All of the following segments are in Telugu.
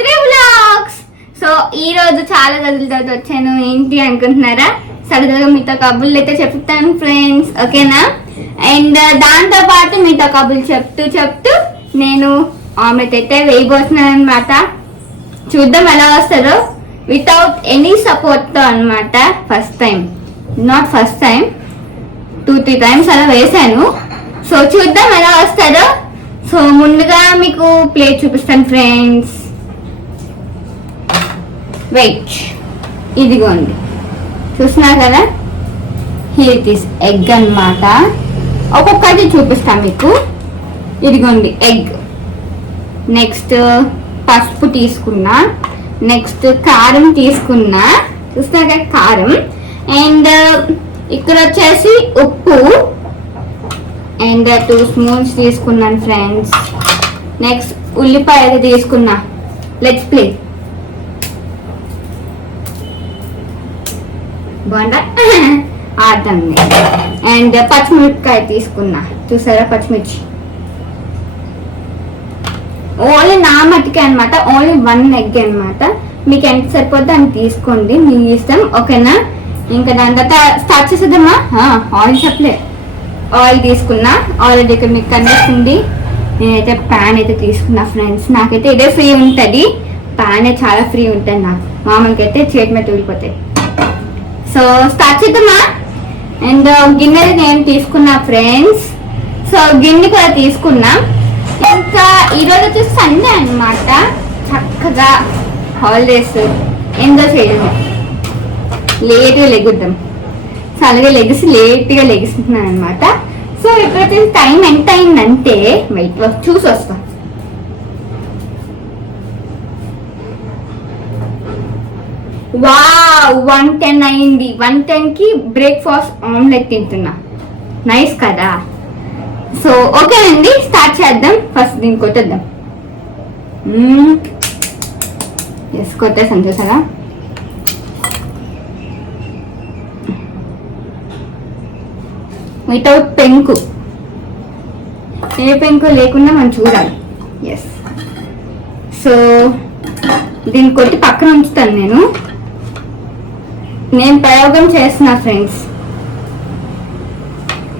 Three vlogs. సో ఈ రోజు చాలా రోజుల తర్వాత వచ్చాను. ఏంటి అనుకుంటున్నారా? సరదాగా మీతో కబుర్లు అయితే చెప్తాను ఫ్రెండ్స్, ఓకేనా? అండ్ దాంతో పాటు మీతో కబుర్లు చెప్తూ నేను ఆమ్లెట్ అయితే వేయబోతున్నాను అనమాట. చూద్దాం ఎలా వస్తుందో, వితౌట్ ఎనీ సపోర్ట్తో అనమాట. ఫస్ట్ టైం 2-3 టైమ్స్ అలా వేసాను. సో చూద్దాం ఎలా వస్తుందో. సో ముందుగా మీకు ప్లేట్ చూపిస్తాను ఫ్రెండ్స్. వెయిట్, ఇదిగోండి, చూస్తున్నారు కదా, హియర్ ఇట్ ఈస్ ఎగ్ అన్నమాట. ఒక్కొక్కటి చూపిస్తాను మీకు. ఇదిగోండి ఎగ్, నెక్స్ట్ పసుపు తీసుకున్నా, నెక్స్ట్ కారం తీసుకున్నా, చూస్తున్నారు కదా కారం. అండ్ ఇక్కడ వచ్చేసి ఉప్పు అండ్ 2 స్పూన్స్ తీసుకున్నాను ఫ్రెండ్స్. నెక్స్ట్ ఉల్లిపాయ అయితే తీసుకున్నా. Let's play. బాగుందా? ఆడుతుంది. అండ్ పచ్చిమిరపకాయ తీసుకున్నా, చూసారా పచ్చిమిర్చి. ఓన్లీ నా మట్టికే అనమాట, ఓన్లీ 1 ఎగ్ అనమాట. మీకు ఎంత సరిపోద్దో అని తీసుకోండి, మీ ఇష్టం, ఓకేనా? ఇంకా దాని తర్వాత స్టార్ట్ చేసేద్దామా? ఆయిల్ చెప్పలే. ఆయిల్ తీసుకున్నా ఆల్రెడీ, ఇక్కడ మీకు కనిపిస్తుంది. నేనైతే ప్యాన్ అయితే తీసుకున్నా ఫ్రెండ్స్. నాకైతే ఇదే ఫ్రీ ఉంటుంది, ప్యానే చాలా ఫ్రీ ఉంటుంది నాకు. మామూలుగా అయితే చేతి మీద ఊడిపోతాయి. సో స్టార్ట్ చేద్దామా? అండ్ గిన్నె నేను తీసుకున్నా ఫ్రెండ్స్. సో గిన్నె కూడా తీసుకున్నా. ఇంకా ఈరోజు వచ్చేసి సండే అనమాట. చక్కగా హాలిడేస్ ఎంజాయ్ చేయడమే. లేట్గా లెగుద్దాం. చల్లగా లెగిసి లేట్గా లెగిస్తున్నాను అనమాట. సో ఇప్పుడు వచ్చేసి టైం ఎంత అయిందంటే, వెయిట్ చూసి వస్తా. వావ్, 1:10 అయింది. 1:10కి బ్రేక్ఫాస్ట్ ఆమ్లెట్ తింటున్నా. నైస్ కదా? సో ఓకే అండి, స్టార్ట్ చేద్దాం. ఫస్ట్ దీన్ని కొట్టేద్దాం. ఎస్, కొట్టేసాను. చూసారా? వితౌట్ పెంకు, ఏ పెంకు లేకుండా మనం చూడాలి. ఎస్. సో దీన్ని కొట్టి పక్కన ఉంచుతాను. నేను ప్రయోగం చేస్తున్నా ఫ్రెండ్స్.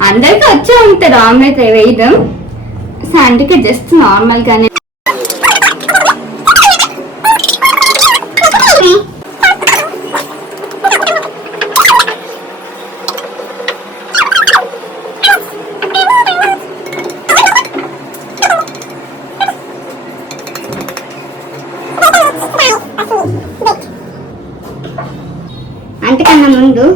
అందరికీ వచ్చే ఉంటుంది ఆమ్లెట్ వేయడం. అందుకే జస్ట్ నార్మల్గానే. అంతకన్నా ముందు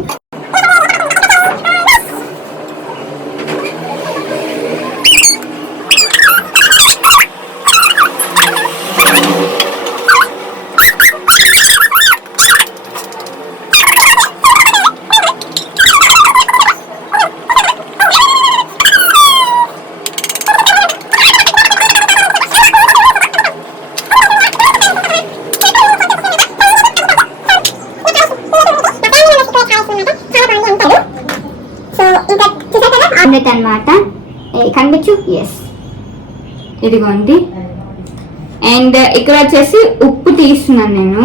ఆమ్లెట్ అనమాట. కనిపించు? ఎస్, ఇదిగోండి. అండ్ ఇక్కడ వచ్చేసి ఉప్పు తీస్తున్నాను నేను.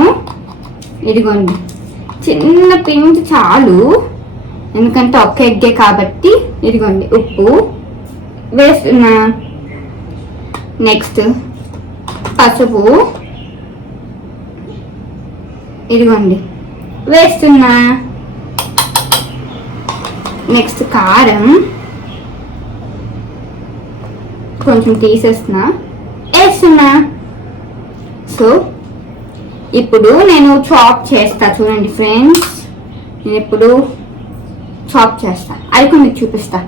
ఇదిగోండి, చిన్న పిండి చాలు, ఎందుకంటే ఒక్క ఎగ్గే కాబట్టి. ఇదిగోండి ఉప్పు వేస్తున్నా. నెక్స్ట్ పసుపు, ఇదిగోండి వేస్తున్నా. నెక్స్ట్ కారం కొంచెం తీసేస్తున్నా, వేస్తున్నా. సో ఇప్పుడు నేను చాప్ చేస్తా. చూడండి ఫ్రెండ్స్, నేను ఇప్పుడు చాప్ చేస్తా. అది మీకు చూపిస్తా.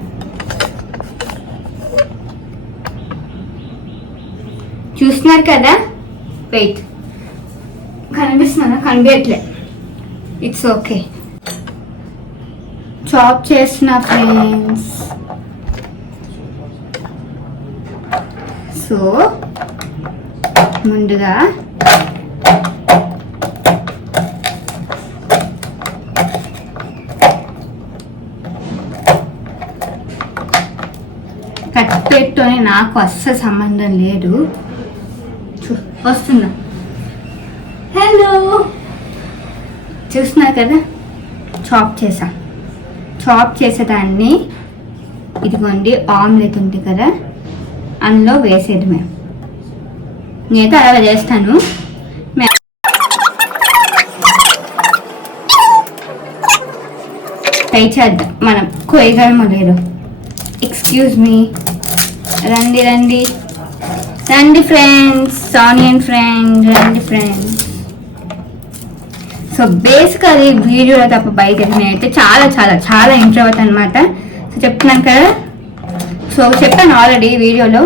చూస్తున్నారు కదా? వెయిట్, కనిపిస్తున్నా? కనిపించట్లే. It's okay. చాప్ చేస్తున్నా ఫ్రెండ్స్. సో ముందుగా కత్తిపెట్టుతోనే నాకు అస్సలు సంబంధం లేదు. వస్తున్నా. హలో, చూస్తున్నారు కదా, చాప్ చేసేదాన్ని ఇదిగోండి ఆమ్లెట్ ఉంది కదా అందులో వేసేయడమే. నేనైతే అలా చేస్తాను. ట్రై చేద్దాం మనం, కోయగలమో లేదో. ఎక్స్క్యూజ్ మీ, రండి రండి రండి ఫ్రెండ్స్, ఆనియన్ ఫ్రెండ్, రండి ఫ్రెండ్స్. సో బేసికలీ వీడియోలో తప్ప బయట నేనైతే చాలా చాలా చాలా ఇంట్రోవర్ట్ అనమాట. సో చెప్తున్నాను కదా, సో చెప్పాను ఆల్రెడీ వీడియోలో,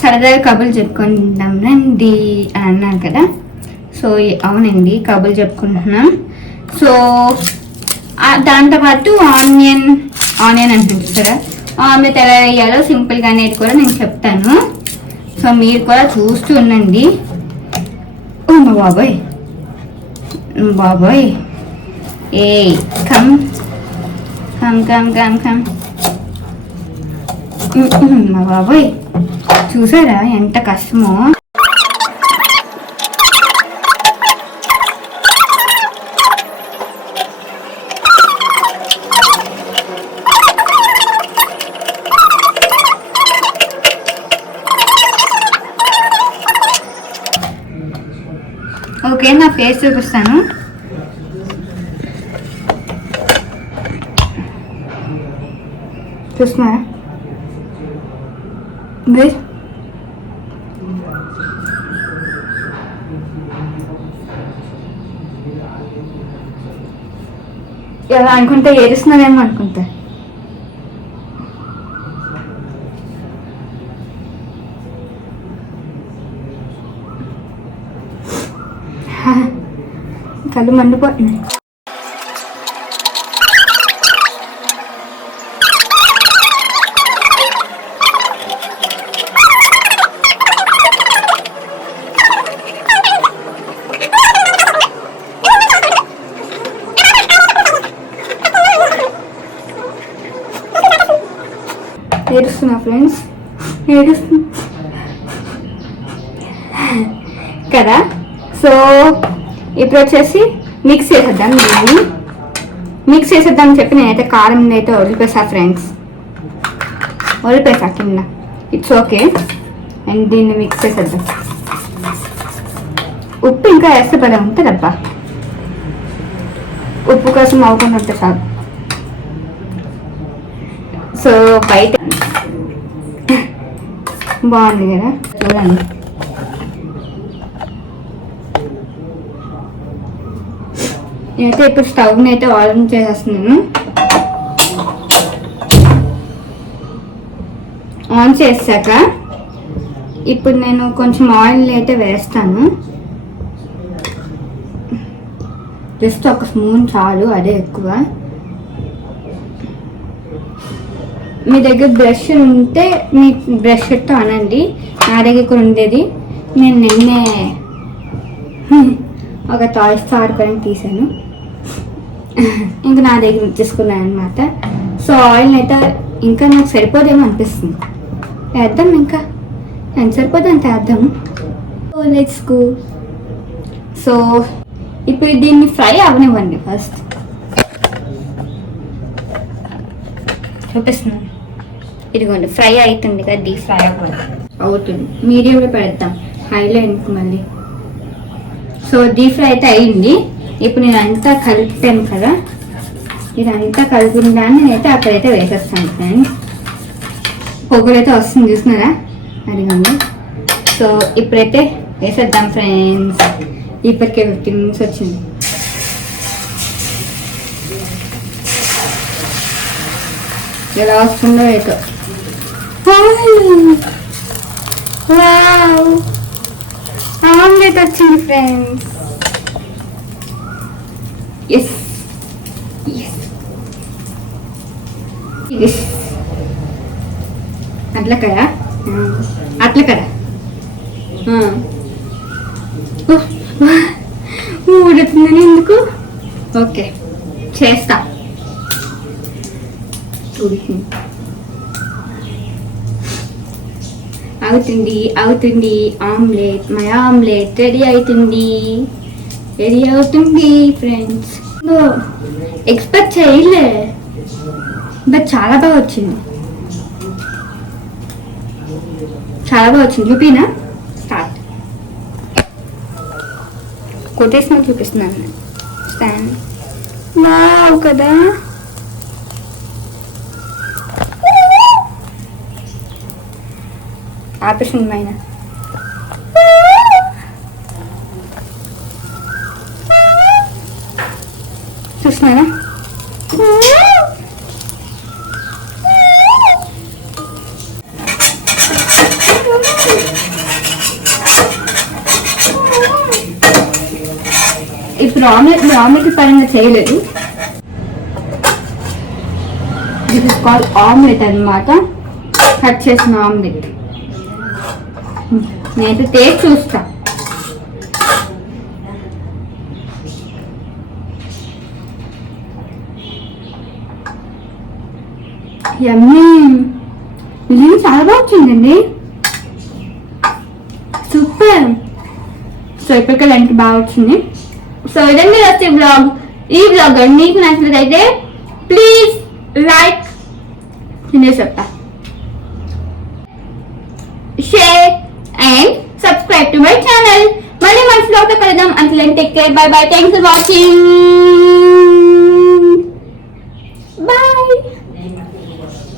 సరదాగా కబుర్లు చెప్పుకుంటాం రండి అని అన్నాను కదా. సో అవునండి, కబుర్లు చెప్పుకుంటున్నాం. సో దాంతోపాటు ఆనియన్ అనిపిస్తారా, ఆమ్లెట్ ఎలా వేయాలో సింపుల్గా అనేది కూడా నేను చెప్తాను. సో మీరు కూడా చూస్తూ ఉండండి. ఓ మా బాబోయ్ ఏ come come come come come మా బాబోయ్, చూసారా ఎంత కష్టమో. ఓకే, నా ఫేస్ చూపిస్తాను. చూస్తున్నారా ఎలా అనుకుంటే ఏడుస్తున్నారేమో అనుకుంటా. కళ్ళు మండిపోతున్నాయి. ఏడుస్తున్నా ఫ్రెండ్స్, ఏడుస్తున్నా కదా. సో ఇప్పుడు వచ్చేసి మిక్స్ చేసేద్దాం చెప్పి నేనైతే కారం అయితే వదిలిపేసా ఫ్రెండ్స్, వదిలిపేసా కింద. It's okay. అండ్ దీన్ని మిక్స్ చేసేద్దాం. ఉప్పు ఇంకా వేస్తే పడే ఉంటుందబ్బా, ఉప్పు కోసం అవ్వకుండా ఉంటే చాలు. సో బయట బాగుంది కదా, చూడండి. నేనైతే ఇప్పుడు స్టవ్ని అయితే ఆన్ చేసేస్తున్నాను. ఆన్ చేశాక ఇప్పుడు నేను కొంచెం ఆయిల్ అయితే వేస్తాను. జస్ట్ ఒక స్పూన్ చాలు, అదే ఎక్కువ. మీ దగ్గర బ్రష్ ఉంటే మీ బ్రష్తో అనండి. నా దగ్గర కూడా ఉండేది, నేను నిన్నే ఒక టాయ్ స్టార్ పైన తీసాను, ఇంకా నా దగ్గర తీసుకున్నాను అనమాట. సో ఆయిల్ అయితే ఇంకా నాకు సరిపోదేమో అనిపిస్తుంది, వేద్దాం. ఇంకా ఎంత సరిపోతే అంత వేద్దాము. So let's go. సో ఇప్పుడు దీన్ని ఫ్రై అవనివ్వండి. ఫస్ట్ చూపిస్తున్నాను, ఇదిగోండి ఫ్రై అవుతుంది కదా, డీప్ ఫ్రై అవుతుంది. మీడియంలో పెడతాం, హైలో ఎందుకు మళ్ళీ. సో డీప్ ఫ్రై అయితే అయింది. ఇప్పుడు నేను అంతా కలిపాను కదా, ఇదంతా కలిపిన దాన్ని నేనైతే అక్కడైతే వేసేస్తాను ఫ్రెండ్స్. పొగలైతే వస్తుంది చూస్తున్నారా, అదిగోండి. సో ఇప్పుడైతే వేసేద్దాం ఫ్రెండ్స్. ఇప్పటికే 15 minutes వచ్చింది. ఎలా వస్తుందో ఏదో. ఆమ్లెట్ వచ్చింది ఫ్రెండ్స్. ఎస్ ఎస్, అట్లా కదా, అట్లా కదా. ఊడుతుందని ఎందుకు, ఓకే చేస్తా. అవుతుంది అవుతుంది ఆమ్లెట్ మై ఆమ్లెట్ రెడీ అవుతుంది ఫ్రెండ్స్. ఎక్స్పెక్ట్ చేయలే బట్ చాలా బాగా వచ్చింది. చూపినా స్టార్ట్. కొట్టేసిన చూపిస్తున్నాను స్టాండ్. వావ్ కదా. ఆపేసింది మైన. చూస్తున్నారా ఇప్పుడు ఆమ్లెట్ పరంగా చేయలేదు. దిస్ ఇస్ కాల్డ్ ఆమ్లెట్ అన్నమాట. కట్ చేసిన ఆమ్లెట్ నేను టేస్ట్ చూస్తా. యమ్మీ. ఇది చాలా బాగా వచ్చిందండి. సూపర్. సో ఇప్పటికే లంచ్ బాగా వచ్చింది. సో ఇదండి వచ్చే బ్లాగ్. ఈ బ్లాగ్ మీకు నచ్చినట్లయితే ప్లీజ్ లైక్ చెప్తా, share and subscribe to my channel. మళ్ళీ మంచి బ్లాగ్ తో కలుద్దాం. అంతలో take care. By by. Thanks for watching.